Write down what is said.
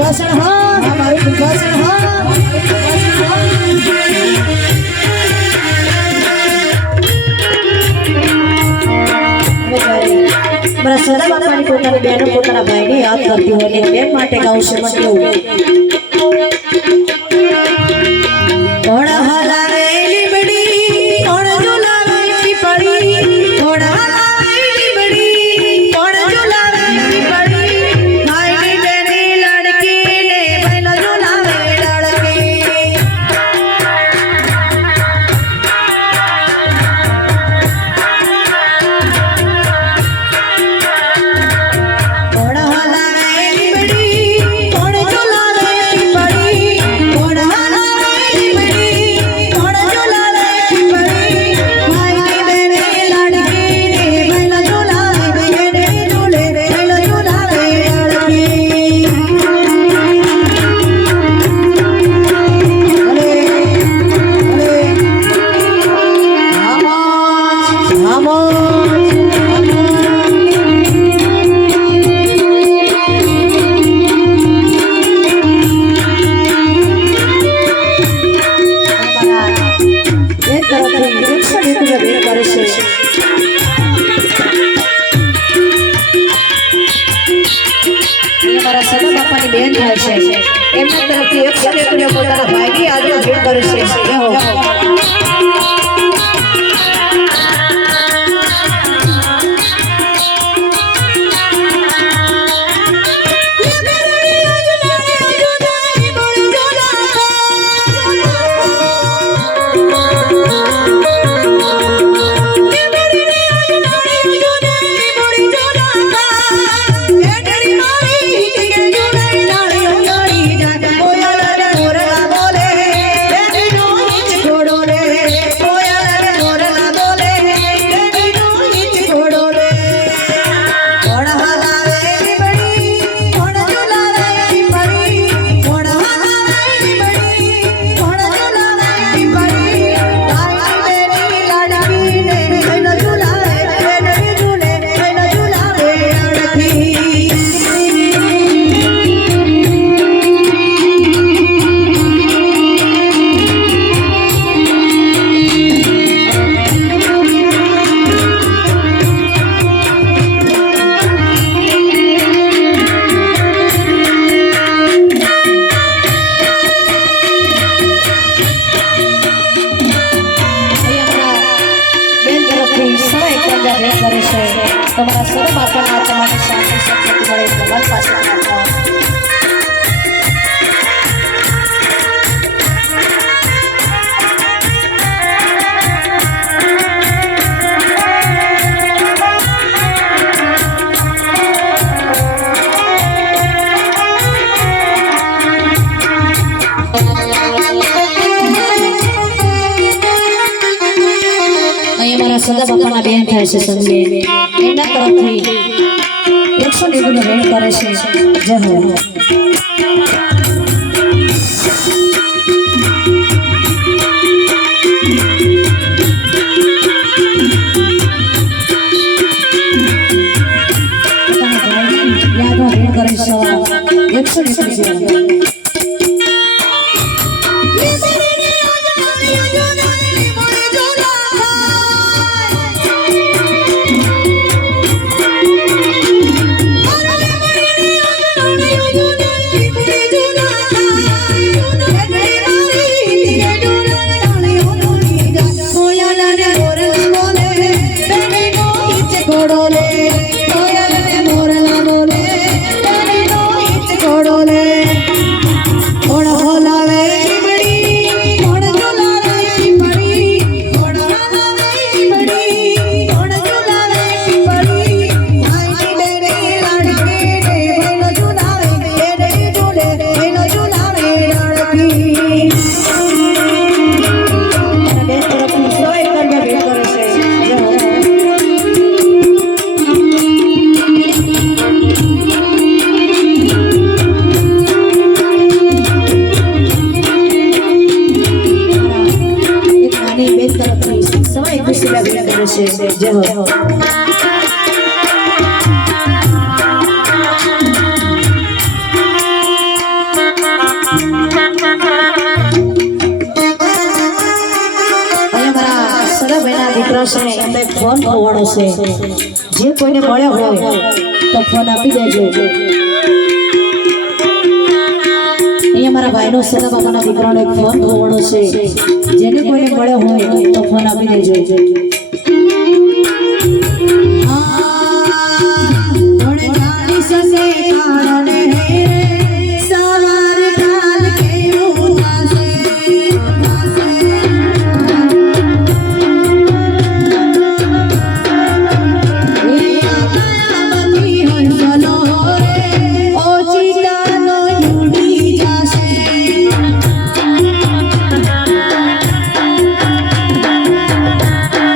દુર્ગાસન હા મારું દુર્ગાસન હા મારા સદા બાપાની પોતાની બહેનો પોતાના ભાઈને યાદ કરતી હોય ને બેન માટે ગાઉં છું મતલબ કોણ હલાવે લીબડી કોણ ઝુલાવે પીપળી કોણ હલાવે લીબડી કોણ ઝુલાવે પીપળી ભાઈની બેની લડકી ને ભાઈનો ઝુલાવે લડકી કોણ હલાવે લીબડી કોણ ઝુલાવે પીપળી કોણ મારા સદા બાપાની બેન થાય છે એમના તરફથી 101 પોતાના ભાઈની આજે ભેટ કરે છે તમારા સર્વ બાપાના તમારી સાથે શક્તિ મળે તમારી પાસે સદા બાપાના બેન થાય છે સંજય એના તરફથી 101 નો વેણ કરે છે જય હો યાદમાં વેણ કરે છે 101 जय हो સદાભાઈના દીકરા છે એમને એક ફોન ખોવાનો છે જે કોઈને મળ્યો હોય તો ફોન આપી દેજો અહીંયા મારા ભાઈનો સદાબાપાના દીકરાનો એક ફોન ખોવાનો છે જેને કોઈને મળ્યો હોય તો ફોન આપી દેજો